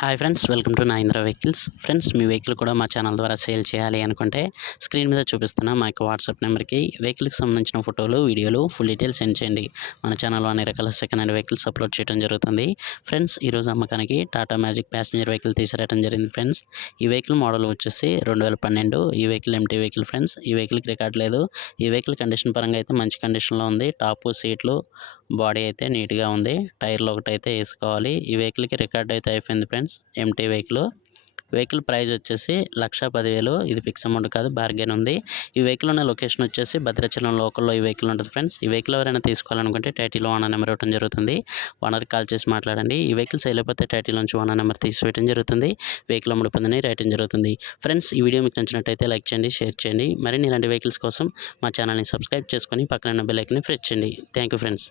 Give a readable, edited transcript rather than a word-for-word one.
Hi friends, welcome to Nayindra vehicles. Friends, మీ vehicle కూడా మా ఛానల్ ద్వారా సేల్ చేయాలి అనుకుంటే స్క్రీన్ మీద చూపిస్తున్న మా యొక్క వాట్సాప్ నెంబర్కి వెహికల్కి సంబంధించిన ఫోటోలు, వీడియోలు, ఫుల్ డీటెయిల్స్ సెండ్ చేయండి. మన ఛానల్లో అన్ని రకాల సెకండ్ హ్యాండ్ వెహికల్స్ అప్లోడ్ చేయడం జరుగుతుంది. ఫ్రెండ్స్, ఈరోజు అమ్మకానికి టాటా మ్యాజిక్ ప్యాసింజర్ వెహికల్ తీసుకురావడం జరిగింది. ఫ్రెండ్స్, ఈ వెహికల్ మోడల్ వచ్చేసి 2012. ఈ వెహికల్ ఎంటీ వెహికల్. ఫ్రెండ్స్, ఈ వెహికల్కి రికార్డ్ లేదు. ఈ వెహికల్ కండిషన్ పరంగా అయితే మంచి కండిషన్లో ఉంది. టాప్ సీట్లు, బాడీ అయితే నీట్గా ఉంది. టైర్లు ఒకటైతే వేసుకోవాలి. ఈ వెహికల్కి రికార్డ్ అయితే అయిపోయింది. ఫ్రెండ్స్, ఎంటీ వెహికల్ ప్రైస్ వచ్చేసి 1,10,000. ఇది ఫిక్స్ అమౌంట్ కాదు, బార్గెన్ ఉంది. ఈ వెహికల్ ఉన్న లొకేషన్ వచ్చేసి భద్రాచలం లోకల్లో ఈ వెహికల్ ఉంటుంది. ఫ్రెండ్స్, ఈ వెహికల్ ఎవరైనా తీసుకోవాలనుకుంటే టైటిల్లో ఓనర్ నెంబర్ ఇవ్వడం జరుగుతుంది. ఓనర్కి కాల్ చేసి మాట్లాడండి. ఈ వెహికల్ సేల్ అయిపోతే టైటిల్ నుంచి ఓనర్ నెంబర్ తీసివేయడం జరుగుతుంది. వెహికల్ అమ్ముడుపోయిందని రాయటం జరుగుతుంది. ఫ్రెండ్స్, ఈ వీడియో మీకు నచ్చినట్టయితే లైక్ చేయండి, షేర్ చేయండి. మరిన్ని ఇలాంటి వెహికల్స్ కోసం మా ఛానల్ని సబ్స్క్రైబ్ చేసుకొని పక్కన బెల్ ఐకాన్ని ప్రెస్ చేయండి. Thank you friends.